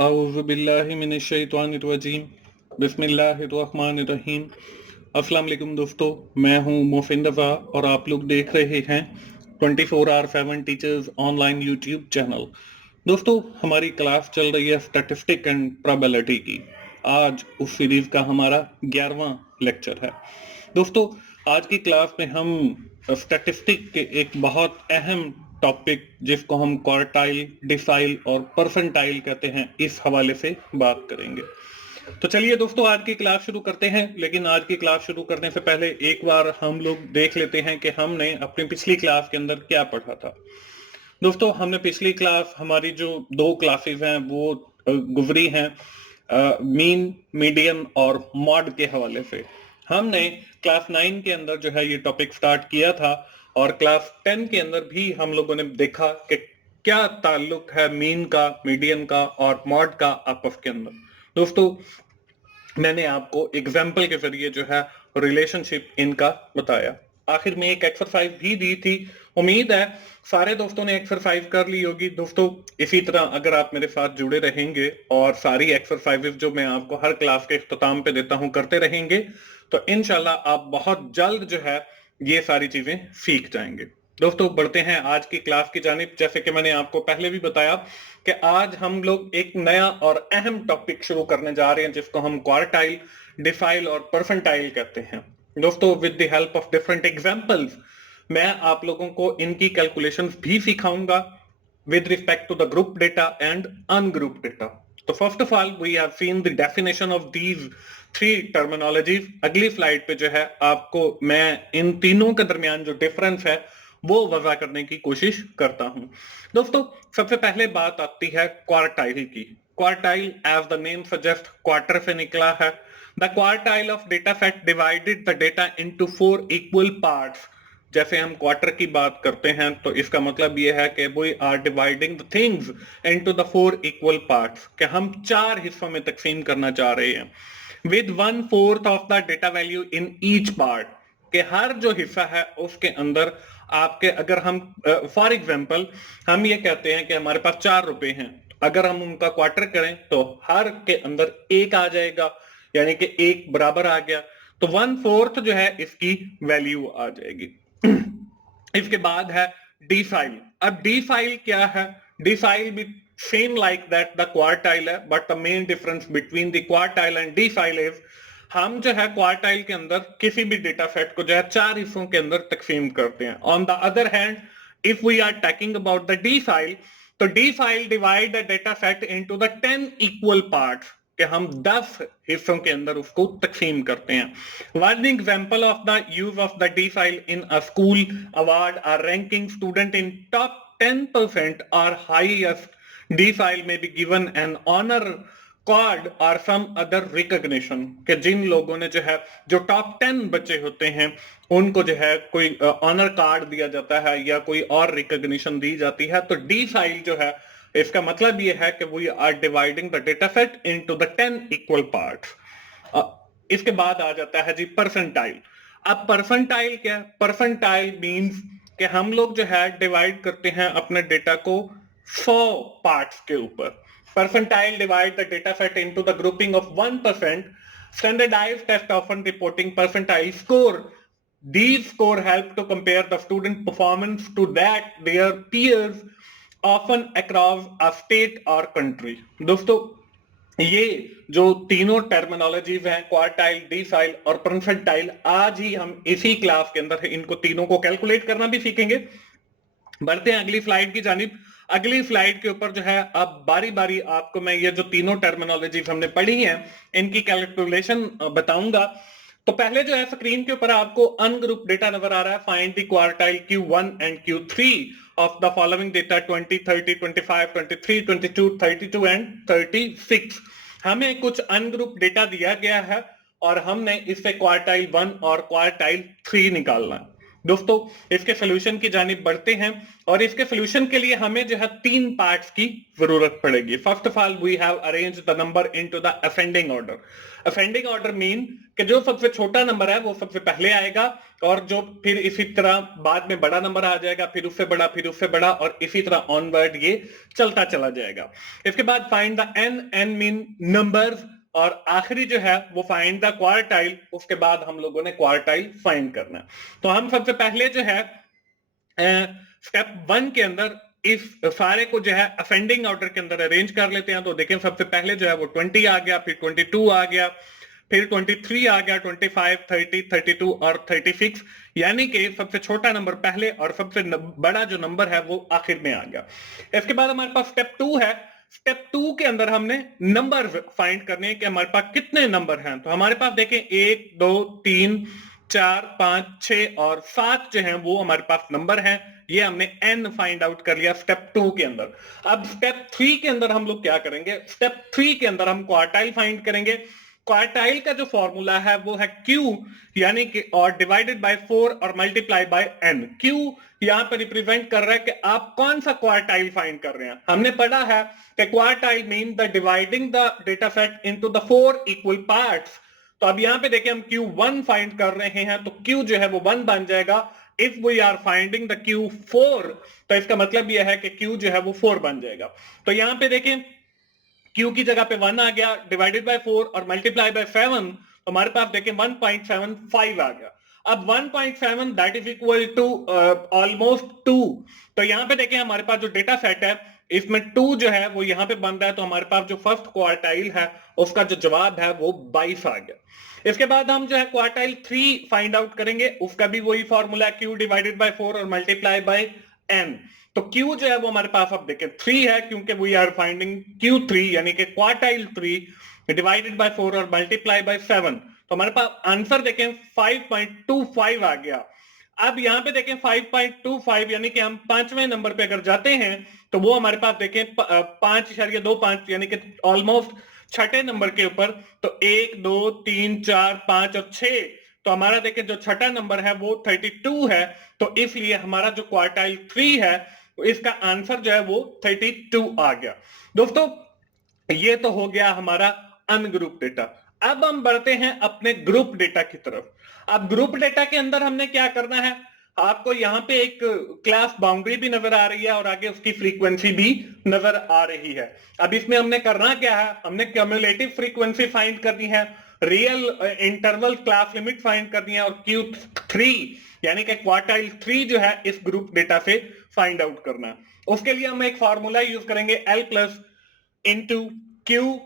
औज़ुबिल्लाहिमिनश्शैतानिर्रजीम बिस्मिल्लाहिर्रहमानिर्रहीम। अस्सलाम वालेकुम दोस्तों, मैं हूं मोफिन रज़ा और आप लोग देख रहे हैं 24/7 टीचर्स ऑनलाइन यूट्यूब चैनल। दोस्तों, हमारी क्लास चल रही है स्टैटिस्टिक एंड प्रोबेबिलिटी की। आज उस सीरीज का हमारा 11वां लेक्चर है। दोस्तों, आज की क्लास में हम स्टैटिस्टिक के एक बहुत अहम टॉपिक जिसको हम क्वार्टाइल, डिसाइल और परसेंटाइल कहते हैं, इस हवाले से बात करेंगे। तो चलिए दोस्तों, आज की क्लास शुरू करते हैं। लेकिन आज की क्लास शुरू करने से पहले एक बार हम लोग देख लेते हैं कि हमने अपनी पिछली क्लास के अंदर क्या पढ़ा था। दोस्तों, हमने पिछली क्लास, हमारी जो 2 क्लासेस हैं वो गुजरी हैं मीन, मीडियन और मॉड के हवाले से। हमने क्लास 9 के अंदर जो है ये टॉपिक स्टार्ट किया था और क्लास 10 के अंदर भी हम लोगों ने देखा कि क्या ताल्लुक है मीन का, मीडियन का और मॉड का आपस के अंदर। दोस्तों, मैंने आपको एग्जाम्पल के जरिए जो है रिलेशनशिप इनका बताया। आखिर में एक एक्सरसाइज भी दी थी। उम्मीद है सारे दोस्तों ने एक्सरसाइज कर ली होगी। दोस्तों, इसी तरह अगर आप मेरे साथ जुड़े रहेंगे और सारी एक्सरसाइजेस जो मैं आपको हर क्लास के इख्तिताम पे देता हूं करते रहेंगे, तो इंशाल्लाह आप बहुत जल्द जो है ये सारी चीजें सीख जाएंगे। दोस्तों, बढ़ते हैं आज की क्लास की जानिब। जैसे कि मैंने आपको पहले भी बताया कि आज हम लोग एक नया और अहम टॉपिक शुरू करने जा रहे हैं जिसको हम क्वार्टाइल, डिसाइल और परसेंटाइल कहते हैं। दोस्तों, with the help of different examples मैं आप लोगों को इनकी कैलकुलेशंस भी सिखाऊंगा with respect to the group data and ungrouped data. So first of all, we have seen the definition of these 3 terminologies. अगली स्लाइड पे जो है आपको मैं इन तीनों के दरमियान जो डिफरेंस है वो वजह करने की कोशिश करता हूं। दोस्तों, सबसे पहले बात आती है क्वार्टाइल की। Quartile, as the name suggest, quarter से निकला है। The quartile of data set divided the data into 4 equal parts. जैसे हम क्वार्टर की बात करते हैं तो इसका मतलब यह है कि we are dividing the things into the 4 equal parts, कि हम 4 हिस्सों में तकसीम करना चाह रहे हैं। With 1/4 of the data value in each part, के हर जो हिस्सा है उसके अंदर आपके, अगर हम फॉर एग्जांपल हम ये कहते हैं कि हमारे पास 4 रुपए हैं, अगर हम उनका क्वार्टर करें तो हर के अंदर 1 आ जाएगा, यानी कि 1 बराबर आ गया, तो 1/4 जो है इसकी वैल्यू आ जाएगी। इसके बाद है डिसाइल। अब डिसाइल क्या है? डिसाइल भी same like that the quartile है, but the main difference between the quartile and decile is, हम जो है क्वार्टाइल के अंदर किसी भी डेटा सेट को जो है 4 हिस्सों के अंदर तकसीम करते हैं। On the other hand, if we are talking about the decile, तो decile divide the data set into the 10 equal parts, कि हम 10 हिस्सों के अंदर उसको तकसीम करते हैं। One example of the use of the decile in a school award are ranking student in top 10% और हाईएस्ट डिसाइल में be given an honour card और सम अदर रिकॉग्निशन, के जिन लोगों ने जो है जो टॉप 10 बच्चे होते हैं उनको जो है कोई ऑनर कार्ड दिया जाता है या कोई और रिकॉग्निशन दी जाती है। तो डिसाइल जो है इसका मतलब ये है कि we are dividing the data set into the 10 equal parts. इसके बाद आ जाता है जी परसेंटाइल। अब परसेंटाइल क्या है? परसेंटाइल मींस कि हम लोग जो है डिवाइड करते हैं अपने डेटा को 100 पार्ट्स के ऊपर। Percentile divide the data set into the grouping of 1%. Standardized test often reporting percentile score. These score help to compare the student performance to that their peers, often across a state or country. दोस्तों, ये जो तीनों terminologies हैं, quartile, decile और percentile, आज ही हम इसी class के अंदर इनको तीनों को कैलकुलेट करना भी सीखेंगे। बढ़ते हैं अगली स्लाइड की जानिब। अगली स्लाइड के ऊपर जो है अब बारी बारी आपको मैं ये जो तीनों टर्मिनोलॉजीज हमने पढ़ी हैं इनकी कैलकुलेशन बताऊंगा। तो पहले जो है स्क्रीन के ऊपर आपको अनग्रुप डेटा नजर आ रहा है। Find the quartile Q1 and Q3 of the following data 20, 30, 25, 23, 22, 32 and 36। हमें कुछ अनग्रुप डेटा दिया गया है और हमने इससे क्वार्टाइल 1 और क्वार्टाइल 3 निकालना है। दोस्तों इसके सोल्यूशन की जानिब बढ़ते हैं और इसके सोल्यूशन के लिए हमें जो है 3 पार्ट्स की जरूरत पड़ेगी। First of all we have arrange the number into the ascending order. Ascending order mean कि जो सबसे छोटा नंबर है वो सबसे पहले आएगा और जो फिर इसी तरह बाद में बड़ा नंबर आ जाएगा, फिर उससे बड़ा, फिर उससे बड़ा, और इसी तरह ऑनवर्ड ये चलता चला जाएगा। इसके बाद find the an mean numbers, और आखिरी जो है वो फाइंड द क्वार्टाइल। उसके बाद हम लोगों ने क्वार्टाइल फाइंड करना है। तो हम सबसे पहले जो है स्टेप 1 के अंदर इस सारे को जो है असेंडिंग ऑर्डर के अंदर अरेंज कर लेते हैं। तो देखें सबसे पहले जो है वो 20 आ गया, फिर 22 आ गया, फिर 23 आ गया, 25, 30, 32 और 36, यानी कि सबसे छोटा नंबर पहले और सबसे बड़ा जो नंबर है वो आखिर में आ गया। इसके बाद हमारे पास स्टेप 2 है। स्टेप 2 के अंदर हमने नंबर फाइंड करने हैं कि हमारे पास कितने नंबर हैं। तो हमारे पास देखें 1, 2, 3, 4, 5, 6 और 7 जो हैं वो हमारे पास नंबर हैं। ये हमने n फाइंड आउट कर लिया स्टेप 2 के अंदर। अब स्टेप 3 के अंदर हम लोग क्या करेंगे? स्टेप 3 के अंदर हम क्वार्टाइल फाइंड करेंगे। क्वार्टाइल का जो फॉर्मूला है वो है Q, यानी कि और डिवाइडेड बाय 4 और मल्टीप्लाई बाय n। Q यहां पर रिप्रेजेंट कर रहा है कि आप कौन सा क्वार्टाइल फाइंड कर रहे हैं। हमने पढ़ा है कि quartile mean the dividing the data set into the 4 equal parts. तो अब यहां पे देखिए हम Q1 फाइंड कर रहे हैं, तो Q जो है वो 1 बन जाएगा। If we are finding the Q4 तो इसका मतलब यह है कि Q जो है वो 4 बन जाएगा। तो यहां पे देखें Q की जगह पे 1 आ गया, डिवाइडेड बाय 4 और मल्टीप्लाई बाय 7, तो हमारे पास देखें 1.75 आ गया। अब 1.7 that is equal to almost 2। तो यहां पे देखें हमारे पास जो डेटा सेट है इसमें 2 जो है वो यहां पे बन रहा है। तो हमारे पास जो फर्स्ट क्वार्टाइल है उसका जो जवाब है वो 22 आ गया। इसके बाद हम जो है क्वार्टाइल 3 फाइंड आउट करेंगे। उसका भी वही फॉर्मूला है, Q डिवाइडेड बाय 4 और मल्टीप्लाई बाय n। तो Q जो है वो हमारे पास अब देखें 3 है, क्योंकि वी आर फाइंडिंग Q3 यानी कि क्वार्टाइल 3 डिवाइडेड बाय 4 और मल्टीप्लाई बाय 7। तो हमारे पास आंसर देखें 5.25 आ गया। अब यहां पे देखें 5.25 यानी कि हम 5वें नंबर पे अगर जाते हैं तो वो हमारे पास देखें 5.25 यानी कि ऑलमोस्ट छठे नंबर के ऊपर। तो 1, 2, 3, 4, 5 और 6, तो हमारा देखें जो छठा नंबर है वो 32 है। तो इसलिए हमारा जो क्वार्टाइल 3 है इसका आंसर जो है वो 32 आ गया। दोस्तों ये तो हो गया हमारा अनग्रुप डेटा। अब हम बढ़ते हैं अपने ग्रुप डेटा की तरफ। अब ग्रुप डेटा के अंदर हमने क्या करना है? आपको यहां पे एक क्लास बाउंड्री भी नजर आ रही है और आगे उसकी फ्रीक्वेंसी भी नजर आ रही है। अब इसमें हमने करना क्या है? हमने क्यूमुलेटिव फ्रीक्वेंसी फाइंड करनी है, real interval class limit find करनी है, और Q3 यानी कि क्वार्टाइल 3 जो है इस ग्रुप डेटा से फाइंड आउट करना है। उसके लिए हम एक फॉर्मूला यूज करेंगे, L plus into Q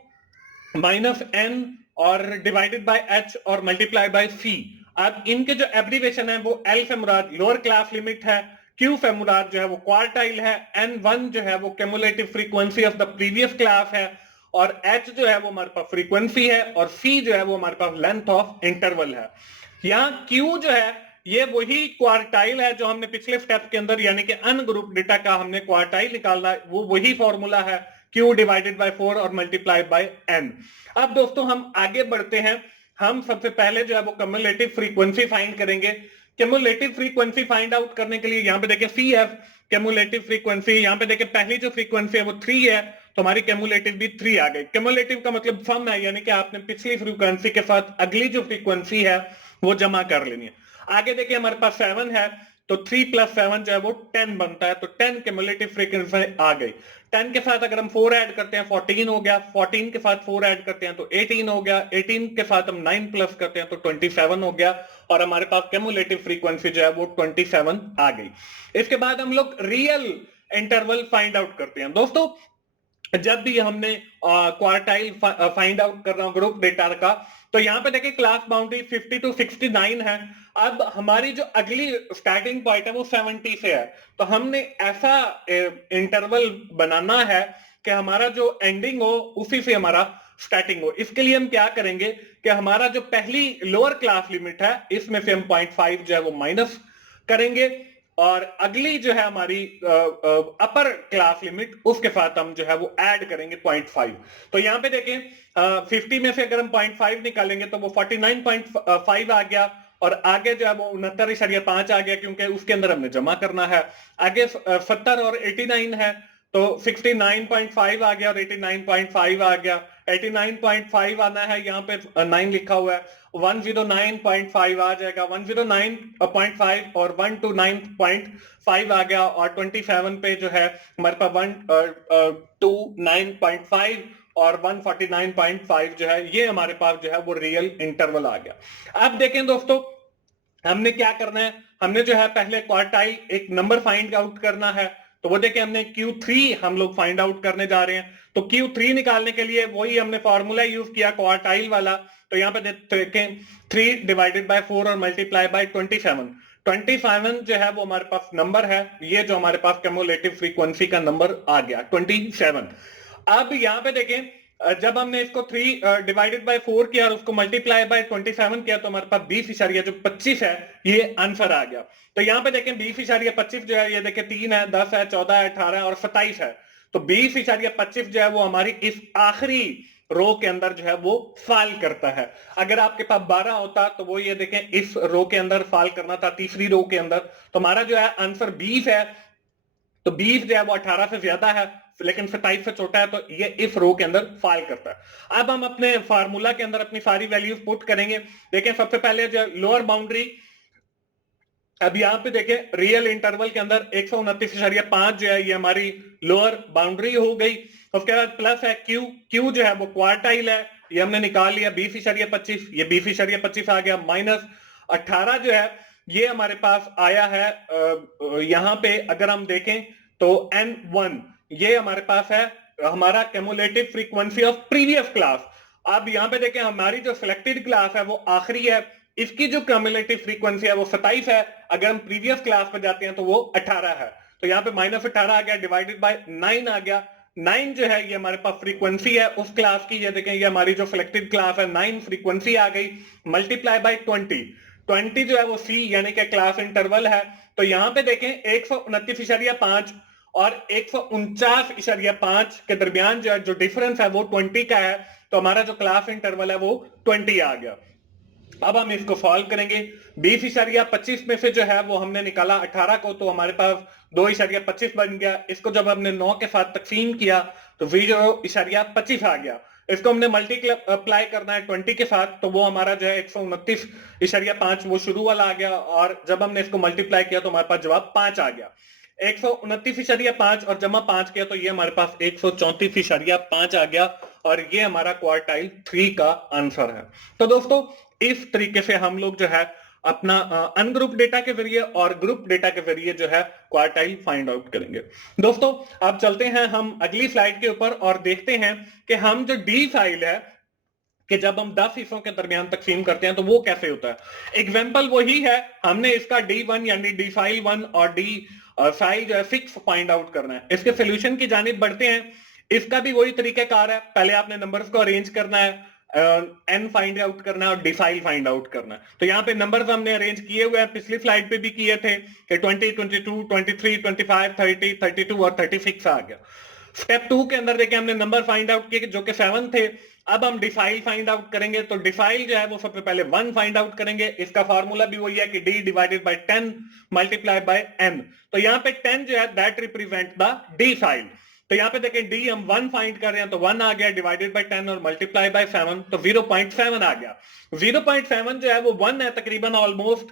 minus N और डिवाइडेड बाय H और मल्टीप्लाई बाय C। अब इनके जो एब्रीवेशन है वो L से मुराद लोअर क्लास लिमिट है, Q से मुराद जो है वो क्वार्टाइल है, N1 जो है वो cumulative frequency of the previous class है, और H जो है वो हमारे पास फ्रीक्वेंसी है, और C जो है वो हमारे पास लेंथ ऑफ इंटरवल है। यहाँ Q जो है ये वही क्वार्टाइल है जो हमने पिछले स्टेप के अंदर यानी कि अनग्रुप डेटा का हमने क्वार्टाइल निकाला है, वो वही फॉर्मूला है, Q डिवाइडेड बाय 4 और मल्टीप्लाई बाय n। अब दोस्तों हम आगे बढ़ते हैं। हम सबसे पहले जो है वो क्यूमुलेटिव फ्रीक्वेंसी फाइंड करेंगे। क्यूमुलेटिव फ्रीक्वेंसी फाइंड आउट करने के लिए यहाँ पे देखिए CF क्यूमुलेटिव फ्रीक्वेंसी, यहाँ पे देखिए पहली जो फ्रीक्वेंसी है वो 3 है, तो हमारी क्यूमुलेटिव भी 3 आ गई। क्यूमुलेटिव का मतलब सम है, यानी कि आपने पिछली फ्रीक्वेंसी के साथ अगली जो फ्रीक्वेंसी है वो जमा कर लेनी है। आगे देखिए हमारे पास 7 है, तो 3 प्लस 7 जो है वो 10 बनता है, तो 10 क्यूमुलेटिव फ्रीक्वेंसी आ गई। 10 के साथ अगर हम 4 ऐड करते हैं 14 हो गया, 14 के साथ 4 ऐड करते हैं तो 18 हो गया, 18 के साथ हम 9 प्लस करते हैं तो 27 हो गया, और हमारे पास क्यूमुलेटिव फ्रीक्वेंसी जो है वो 27 आ गई। इसके बाद हम लोग रियल इंटरवल फाइंड आउट करते हैं। दोस्तों जब भी हमने क्वार्टाइल फाइंड आउट कर रहा हूं ग्रुप डेटा का, तो यहां पे देखिए क्लास बाउंड्री 50 to 69 है। अब हमारी जो अगली स्टार्टिंग पॉइंट है वो 70 से है, तो हमने ऐसा इंटरवल बनाना है कि हमारा जो एंडिंग हो उसी से हमारा स्टार्टिंग हो। इसके लिए हम क्या करेंगे कि हमारा जो पहली लोअर क्लास लिमिट है इसमें से हम 0.5 जो है वो माइनस करेंगे, और अगली जो है हमारी अपर क्लास लिमिट उसके साथ हम जो है वो ऐड करेंगे 0.5। तो यहाँ पे देखें 50 में से अगर हम 0.5 निकालेंगे तो वो 49.5 आ गया, और आगे जो है वो 69.5 आ गया क्योंकि उसके अंदर हमने जमा करना है। आगे 70 और 89 है तो 69.5 आ गया और 89.5 आ गया। 89.5 आना है, यहाँ पे 9 लिखा हुआ है, 109.5 आ जाएगा। 109.5 और 129.5 आ गया और 27 पे जो है हमारे पास 129.5 और 149.5 जो है ये हमारे पास जो है वो रियल इंटरवल आ गया। अब देखें दोस्तों, हमने क्या करना है, हमने जो है पहले क्वार्टाइल एक नंबर फाइंड आउट करना है। तो वो देखें हमने Q3 हम लोग फाइंड आउट करने जा रहे हैं। तो Q3 निकालने के लिए वही हमने फॉर्मूला यूज किया क्वार्टाइल वाला। तो यहाँ पे देखें 3 डिवाइडेड बाय 4 और मल्टीप्लाई बाय 27। 27 जो है वो हमारे पास नंबर है, ये जो हमारे पास क्यूमुलेटिव फ्रीक्वेंसी का नंबर आ गया 27। अब यहाँ पे देखें जब हमने इसको 3 डिवाइडेड बाय 4 किया और उसको मल्टीप्लाई बाय 27 किया तो हमारे पास 20.25 है, ये आंसर आ गया। तो यहाँ पे देखें 20.25 जो है ये देखें 3 है, 10 है, 14 है, 18 और 27 है। तो 20.25 जो है वो हमारी इस आखिरी रो के अंदर जो है वो फॉल करता है। अगर आपके पास 12 होता तो वो ये देखें इस रो के अंदर फॉल करना था, तीसरी रो के अंदर। तो हमारा जो है आंसर 20 है। तो 20 जो है वो 18 से ज्यादा है लेकिन 27 से छोटा है, तो ये इस रो के अंदर फॉल करता है। अब हम अपने फार्मूला के अंदर अपनी सारी वैल्यूज पुट करेंगे। देखें सबसे पहले जो लोअर बाउंड्री, अब यहाँ पे देखें रियल इंटरवल के अंदर 129.5 जो है ये हमारी लोअर बाउंड्री हो गई। उसके बाद प्लस है क्यू जो है वो क्वार्टाइल है, ये हमने निकाल लिया 20.25, ये 20.25 आ गया। माइनस 18 जो है ये हमारे पास आया है यहाँ पे अगर हम देखें तो N1 ये हमारे पास है हमारा cumulative frequency of previous class. अब यहाँ पे देखें हमारी जो सिलेक्टेड क्लास है वो आखिरी है, इसकी जो क्यूमुलेटिव फ्रीक्वेंसी है वो 27 है। अगर हम प्रीवियस क्लास पे जाते हैं तो वो 18 है। तो यहाँ पे -18 आ गया, डिवाइडेड बाय 9 आ गया। 9 जो है ये हमारे पास फ्रीक्वेंसी है उस क्लास की, ये देखें ये हमारी जो सिलेक्टेड क्लास है 9 फ्रीक्वेंसी आ गई। मल्टीप्लाई बाय 20 जो है वो C यानी कि क्लास इंटरवल है। तो यहाँ पे देखें 129.5 और 149.5 के दरमियान जो है जो डिफरेंस है वो 20 का है। तो हमारा जो क्लास इंटरवल है वो 20 आ गया। अब हम इसको सॉल्व करेंगे। 20.25 में से जो है वो हमने निकाला 18 को, तो हमारे पास 2.25 बन गया। इसको जब हमने 9 के साथ तकसीम किया तो 0.25 आ गया। इसको हमने मल्टीप्लाई करना है 20 के साथ, तो वो हमारा जो है 129.5 वो शुरू वाला आ गया। और जब हमने इसको मल्टीप्लाई किया तो हमारे पास जवाब 5 आ गया। 129.5 और जमा 5 किया तो ये हमारे पास 134.5 आ गया और ये हमारा क्वार्टाइल 3 का आंसर है। तो दोस्तों इस तरीके से हम लोग जो है अपना अनग्रुप डेटा के जरिए और ग्रुप डेटा के जरिए जो है क्वार्टाइल फाइंड आउट करेंगे। दोस्तों अब चलते हैं हम अगली स्लाइड के ऊपर और देखते हैं कि हम जो डी फाइल है कि जब हम 10 हिस्सों के दरमियान तकसीम करते हैं तो वो कैसे होता है। एग्जाम्पल वही है, हमने इसका D1 यानी डी फाइल 1 और डी फाइल जो है 6 फाइंड आउट करना है। इसके सोल्यूशन की जानिब बढ़ते हैं। इसका भी वही तरीकाकार है, पहले आपने नंबर्स को अरेंज करना है, n फाइंड आउट करना है और डी फाइल फाइंड आउट करना है। तो यहाँ पे नंबर्स हमने अरेंज किए हुए हैं, पिछली स्लाइड पे भी किए थे कि 20, 22, 23, 25, 30, 32 और 36 आ गया। स्टेप 2 के अंदर देखिए हमने नंबर फाइंड आउट किए जो कि 7 थे। अब हम डिफाइल फाइंड आउट करेंगे। तो डिफाइल जो है वो सबसे पहले 1 फाइंड आउट करेंगे। इसका फार्मूला भी वही है कि d divided by 10 multiply by n। तो यहाँ पे 10 जो है that represent the D file. तो यहाँ पे देखें डी हम 1 फाइंड कर रहे हैं तो 1 आ गया, डिवाइडेड बाय 10 और मल्टीप्लाई बाय 7 तो 0.7 आ गया। 0.7 जो है वो 1 है तकरीबन ऑलमोस्ट।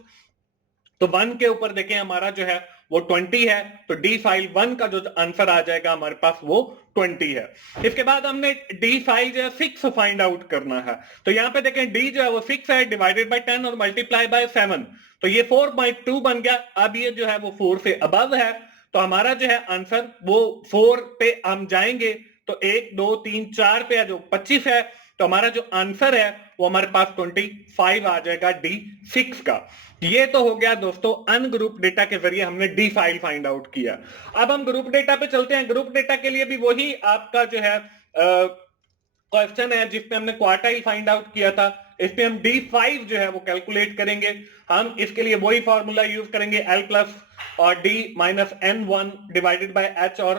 तो 1 के ऊपर देखें हमारा जो है वो 20 है, तो डी फाइल 1 का जो आंसर आ जाएगा हमारे पास वो 20 है। इसके बाद हमने डी फाइल जो है 6 फाइंड आउट करना है। तो यहाँ पे देखें डी जो है वो 6 है, डिवाइडेड बाय 10 और मल्टीप्लाई बाय 7 तो ये 4.2 बन गया। अब ये जो है वो 4 से अबव है, तो हमारा जो है आंसर वो 4 पे हम जाएंगे तो 1 2 3 4 पे है जो 25 है। तो हमारा जो आंसर है वो हमारे पास 25 आ जाएगा D6 का। ये तो हो गया दोस्तों अनग्रुप डेटा के जरिए हमने डी फाइल फाइंड आउट किया। अब हम ग्रुप डेटा पे चलते हैं। ग्रुप डेटा के लिए भी वही आपका जो है क्वेश्चन है जिसपे हमने क्वार्टाइल फाइंड आउट किया था। इस पे हम D5 जो है वो कैलकुलेट करेंगे। हम इसके लिए वही फॉर्मूला यूज करेंगे L प्लस और D minus N1 divided by H और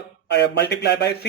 मल्टीप्लाई बाय C।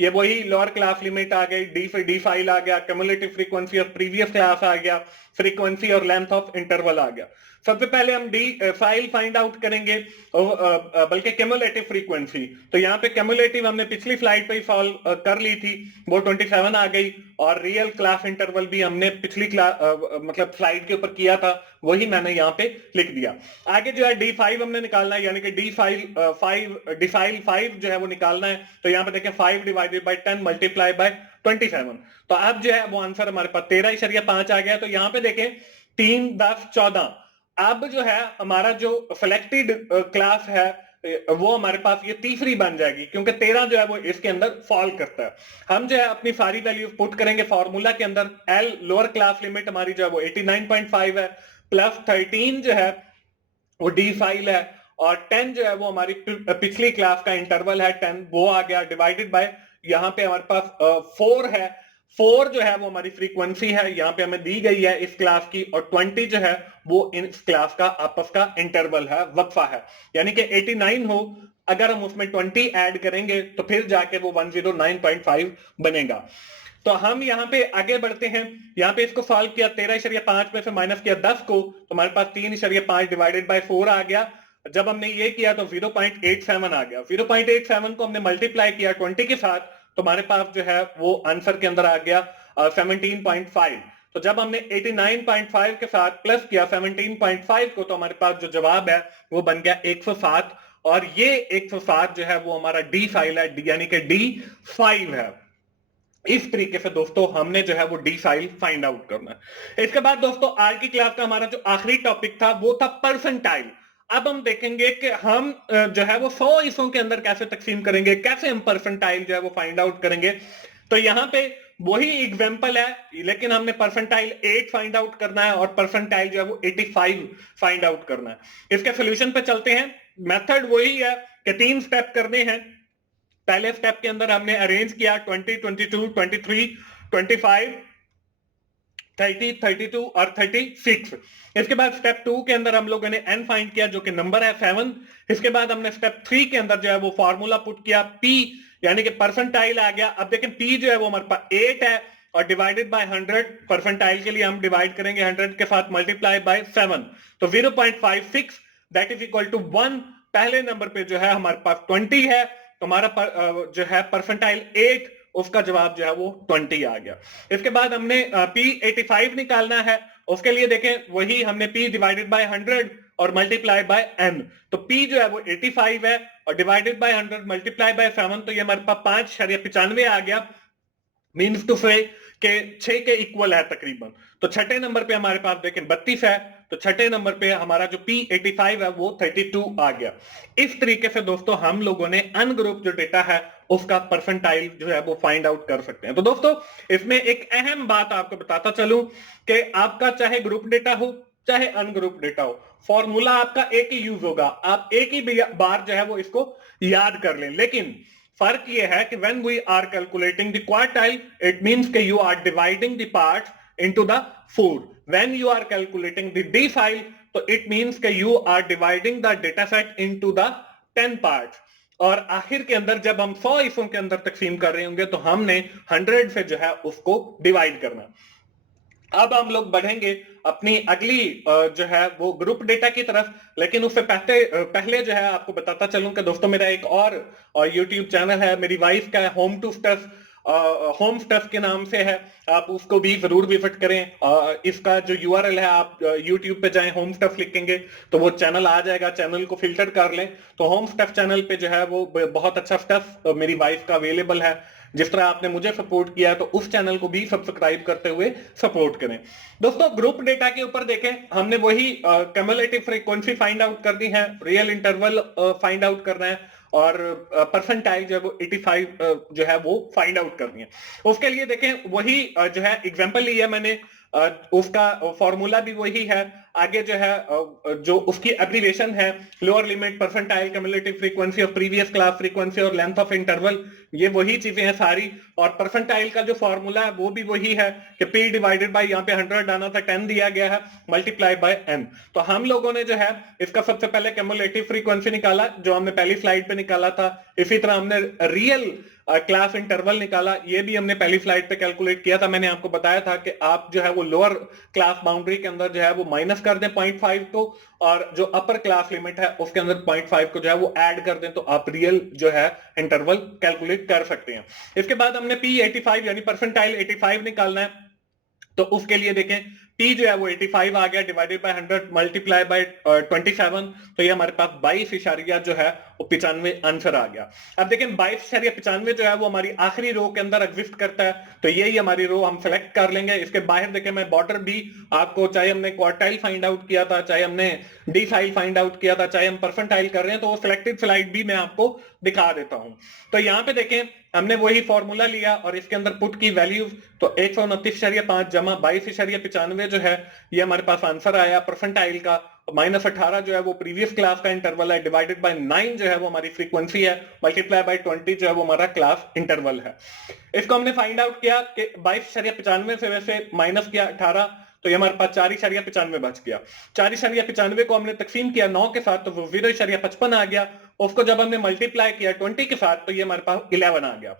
ये वही लोअर क्लास लिमिट आ गई, D फाइल आ गया, cumulative frequency of previous class आ गया, फ्रीक्वेंसी और लेंथ ऑफ इंटरवल आ गया। सबसे पहले हम डी फाइल फाइंड आउट करेंगे, बल्कि क्यूमुलेटिव फ्रीक्वेंसी। तो यहाँ पे क्यूमुलेटिव हमने पिछली स्लाइड पे ही सॉल्व कर ली थी, वो 27 आ गई, और रियल क्लास इंटरवल भी हमने पिछली मतलब स्लाइड के ऊपर किया था, वही मैंने यहाँ पे लिख दिया। आगे जो है D5 हमने निकालना है, यानी कि D5 जो है वो निकालना है। तो यहाँ पे देखें 5 डिवाइडेड बाई 10 मल्टीप्लाई बाय 27। तो अब जो है वो आंसर हमारे पास 13.5 आ गया। तो यहाँ पे देखें 3, 10, 14। अब जो है हमारा जो सिलेक्टेड क्लास है वो हमारे पास ये तीसरी बन जाएगी, क्योंकि 13 जो है वो इसके अंदर फॉल करता है। हम जो है अपनी सारी वैल्यू पुट करेंगे फॉर्मूला के अंदर। L लोअर क्लास लिमिट हमारी जो है वो 89.5 है, प्लस 13 जो है वो D5 है, और 10 जो है वो हमारी पिछली क्लास का इंटरवल है 10, वो आ गया, डिवाइडेड बाय यहाँ पे हमारे पास 4 है। 4 जो है वो हमारी फ्रीक्वेंसी है, यहाँ पे हमें दी गई है इस क्लास की, और 20 जो है वो इस क्लास का आपस का इंटरवल है, वक्फा है। यानी कि 89 हो, अगर हम उसमें 20 ऐड करेंगे तो फिर जाके वो 109.5 बनेगा। तो हम यहाँ पे आगे बढ़ते हैं। यहाँ पे इसको सॉल्व किया, 13.5 में से माइनस किया 10 को, तो हमारे पास 3.5 डिवाइडेड बाय 4 आ गया। जब हमने ये किया तो 0.87 आ गया। 0.87 को हमने मल्टीप्लाई किया 20 के साथ, तो हमारे पास जो है वो आंसर के अंदर आ गया 17.5। तो जब हमने 89.5 के साथ प्लस किया 17.5 को, तो हमारे पास जो जवाब है वो बन गया 107, और ये 107 जो है वो हमारा डी फाइल है, यानी कि D5 है। इस तरीके से दोस्तों हमने जो है वो डी फाइल फाइंड आउट करना है। इसके बाद दोस्तों आज की क्लास का हमारा जो आखिरी टॉपिक था वो था परसेंटाइल। अब हम देखेंगे कि हम जो है वो 100 हिस्सों के अंदर कैसे तकसीम करेंगे, कैसे हम परसेंटाइल जो है वो फाइंड आउट करेंगे। तो यहाँ पे वही एग्जाम्पल है, लेकिन हमने परसेंटाइल 8 फाइंड आउट करना है, और परसेंटाइल जो है वो 85 फाइंड आउट करना है। इसके सोल्यूशन पे चलते हैं। मेथड वही है कि 3 स्टेप करने हैं। पहले स्टेप के अंदर हमने अरेंज किया 20, 22, 23, 25, 30, 32 और 36। इसके बाद स्टेप 2 के अंदर हम लोगों ने n फाइंड किया, जो कि नंबर है 7। इसके बाद हमने स्टेप 3 के अंदर जो है वो फॉर्मूला पुट किया, p यानी कि परसेंटाइल आ गया। अब देखें p जो है वो हमारे पास 8 है, और डिवाइडेड बाय 100, परसेंटाइल के लिए हम डिवाइड करेंगे 100 के साथ, मल्टीप्लाई बाय 7, तो 0.56 दैट इज इक्वल टू 1। पहले नंबर पे जो है हमारे पास 20 है, तो हमारा जो है परसेंटाइल 8, उसका जवाब जो है वो 20 आ गया। इसके बाद हमने P85 निकालना है। उसके लिए देखें वही हमने P डिवाइडेड बाय 100 और मल्टीप्लाई बाय n। तो P जो है वो 85 है, और डिवाइडेड बाय 100 मल्टीप्लाई बाय 7, तो ये हमारे पास 5.95 आ गया। मीन्स टू से के 6 के इक्वल है तकरीबन। तो छठे नंबर पे हमारे पास देखें 32 है, तो छठे नंबर पे हमारा जो P85 है वो 32 आ गया। इस तरीके से दोस्तों हम लोगों ने अनग्रुप जो डेटा है उसका परसेंटाइल जो है वो फाइंड आउट कर सकते हैं। तो दोस्तों इसमें एक अहम बात आपको बताता चलूं कि आपका चाहे ग्रुप डेटा हो चाहे अनग्रुप डेटा हो, फॉर्मूला आपका एक ही यूज होगा, आप एक ही बार जो है वो इसको याद कर लें। लेकिन फर्क ये है कि when we are calculating the quartile, it means कि you are dividing the parts into the 4. When you are calculating the D file, तो it means कि you are dividing the data set into the 10 parts. और आखिर के अंदर जब हम 100 हिस्सों के अंदर तकसीम कर रहे होंगे तो हमने 100 से जो है उसको डिवाइड करना। अब हम लोग बढ़ेंगे अपनी अगली जो है वो ग्रुप डेटा की तरफ। लेकिन उससे पहले जो है आपको बताता चलूं कि दोस्तों मेरा एक और YouTube चैनल है, मेरी वाइफ का home to stuff, home stuff के नाम से है, आप उसको भी जरूर विजिट करें। इसका जो URL है, आप YouTube पे जाएं, होम स्टफ लिखेंगे तो वो चैनल आ जाएगा, चैनल को फिल्टर कर लें। तो होम स्टफ चैनल पे जो है वो बहुत अच्छा स्टफ मेरी वाइफ का अवेलेबल है। जिस तरह आपने मुझे सपोर्ट किया है तो उस चैनल को भी सब्सक्राइब करते हुए सपोर्ट करें। दोस्तों ग्रुप डेटा के ऊपर देखें, हमने वही क्यूमुलेटिव फ्रीक्वेंसी फाइंड आउट करनी है, रियल इंटरवल फाइंड आउट करना है, और परसेंटाइल जो है वो 85 जो है वो फाइंड आउट करनी है। उसके लिए देखें वही जो है एग्जांपल लिया मैंने, उसका फॉर्मूला भी वही है। आगे जो है जो उसकी एब्रिविएशन है, lower limit, percentile, cumulative frequency of previous class frequency और लेंथ ऑफ इंटरवल, ये वही चीजें हैं सारी, और परसेंटाइल का जो फॉर्मूला है वो भी वही है कि p डिवाइडेड बाय, यहाँ पे 100 आना था, 10 दिया गया है, मल्टीप्लाई बाय n। तो हम लोगों ने जो है इसका सबसे पहले क्यूमुलेटिव फ्रीक्वेंसी निकाला जो हमने पहली स्लाइड पे निकाला था। इसी तरह हमने रियल क्लास इंटरवल निकाला, ये भी हमने पहली स्लाइड पे कैलकुलेट किया था। मैंने आपको बताया था कि आप जो है वो लोअर क्लास बाउंड्री के अंदर जो है वो माइनस कर दें 0.5 को, और जो अपर क्लास लिमिट है उसके अंदर 0.5 को जो है वो ऐड कर दें, तो आप रियल जो है इंटरवल कैलकुलेट कर सकते हैं। इसके बाद हमने P85 यानी परसेंटाइल 85 निकालना है। तो उसके लिए देखें P जो है वो 85 आ गया, डिवाइडेड बाय 100 मल्टीप्लाई बाय 27, तो ये हमारे पास 22 जो है वो 95 आंसर आ गया। अब देखें 22.95 जो है वो हमारी आखिरी रो के अंदर एग्जिस्ट करता है, तो यही हमारी रो हम सेलेक्ट कर लेंगे। इसके बाहर देखें मैं बॉर्डर भी आपको, चाहे हमने क्वार्टाइल फाइंड आउट किया था, चाहे हमने डिसाइल फाइंड आउट किया था, चाहे हम परसेंटाइल कर रहे हैं, तो वो सिलेक्टेड स्लाइड भी मैं आपको दिखा देता हूं। तो यहाँ पे देखें हमने वही फॉर्मूला लिया और इसके अंदर पुट की वैल्यूज, तो 129.5 जमा 22.95 जो है ये हमारे पास आंसर आया परसेंटाइल का। -18 जो है वो प्रीवियस क्लास का इंटरवल है, डिवाइडेड बाय 9 जो है वो हमारी फ्रीक्वेंसी है, मल्टीप्लाई बाय 20 जो है वो हमारा क्लास इंटरवल है। इसको हमने फाइंड आउट किया कि 22.95 से वैसे माइनस किया 18, तो ये हमारे पास 4.95 बच गया। 4.95 को हमने तकसीम किया 9 के साथ, तो वो 0.55 आ गया। उसको जब हमने मल्टीप्लाई किया 20 के साथ, तो ये हमारे पास 11 आ गया।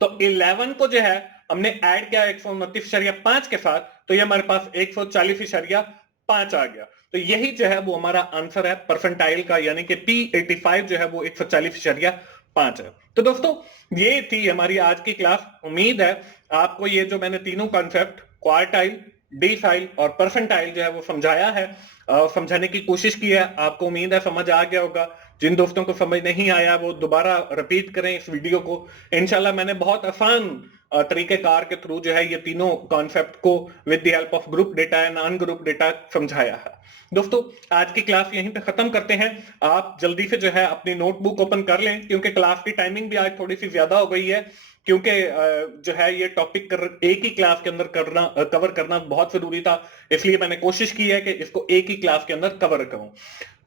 तो 11 को जो है हमने ऐड किया 129.5 के साथ, तो ये हमारे पास 140.5 आ गया। तो यही जो है वो हमारा आंसर है परसेंटाइल का, यानी कि P85 जो है वो 140.5 है। तो दोस्तों ये थी हमारी आज की क्लास। उम्मीद है आपको ये जो मैंने तीनों कॉन्सेप्ट क्वार्टाइल, डिसाइल और परसेंटाइल जो है वो समझाया है, समझाने की कोशिश की है, आपको उम्मीद है समझ आ गया होगा। जिन दोस्तों को समझ नहीं आया वो दोबारा रिपीट करें इस वीडियो को। इंशाल्लाह मैंने बहुत आसान तरीकेकार के थ्रू जो है ये तीनों कॉन्सेप्ट को with the help of group data and non group data समझाया है। दोस्तों आज की क्लास यहीं पे खत्म करते हैं। आप जल्दी से जो है अपनी नोटबुक ओपन कर लें, क्योंकि क्लास की टाइमिंग भी आज थोड़ी सी ज्यादा हो गई है, क्योंकि जो है ये टॉपिक एक ही क्लास के अंदर कवर करना बहुत जरूरी था, इसलिए मैंने कोशिश की है कि इसको एक ही क्लास के अंदर कवर करूं।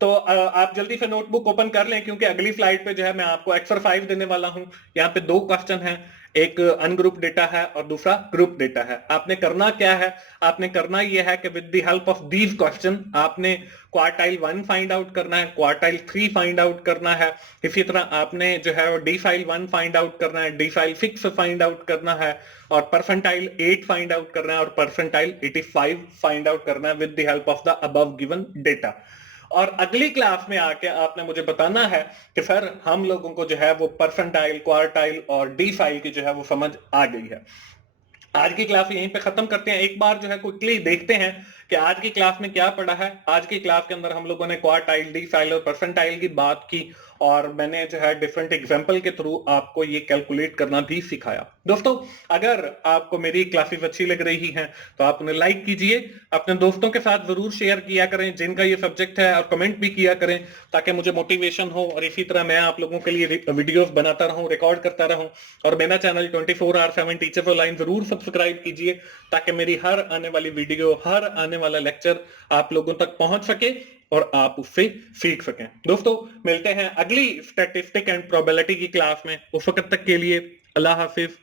तो आप जल्दी से नोटबुक ओपन कर लें, क्योंकि अगली स्लाइड पे जो है मैं आपको एक्सरसाइज देने वाला हूं। यहाँ पे 2 क्वेश्चन हैं, एक अनग्रुप डेटा है और दूसरा ग्रुप डेटा है। आपने करना क्या है, आपने करना यह है कि with the help of these question आपने क्वार्टाइल 1 फाइंड आउट करना है, क्वार्टाइल 3 फाइंड आउट करना है, इसी तरह आपने जो है डिसाइल 1 फाइंड आउट करना है, डिसाइल 6 फाइंड आउट करना है, और परसेंटाइल 8 फाइंड आउट करना है, और परसेंटाइल 85 फाइंड आउट करना है with the help of the above given data. और अगली क्लास में आके आपने मुझे बताना है कि सर हम लोगों को जो है वो परसेंटाइल, क्वार्टाइल और डिसाइल की जो है वो समझ आ गई है। आज की क्लास यहीं पे खत्म करते हैं। एक बार जो है क्विकली देखते हैं कि आज की क्लास में क्या पढ़ा है। आज की क्लास के अंदर हम लोगों ने क्वार्टाइल, डिसाइल और परसेंटाइल की बात की, और मैंने जो है डिफरेंट एग्जांपल के थ्रू आपको ये कैलकुलेट करना भी सिखाया। दोस्तों अगर आपको मेरी क्लासेस अच्छी लग रही हैं तो आप उन्हें लाइक कीजिए, अपने दोस्तों के साथ जरूर शेयर किया करें जिनका ये सब्जेक्ट है, और कमेंट भी किया करें ताकि मुझे मोटिवेशन हो, और इसी तरह मैं आप लोगों के लिए वीडियोस बनाता रहूं, रिकॉर्ड करता रहूं। और मेरा चैनल 24/7 टीचर्स ऑनलाइन जरूर सब्सक्राइब कीजिए, ताकि मेरी हर आने वाली वीडियो, हर आने वाला लेक्चर आप लोगों तक पहुंच सके और आप उससे सीख सकें। दोस्तों मिलते हैं अगली स्टैटिस्टिक एंड प्रोबेबिलिटी की क्लास में। उस वक्त तक के लिए अल्लाह हाफिज।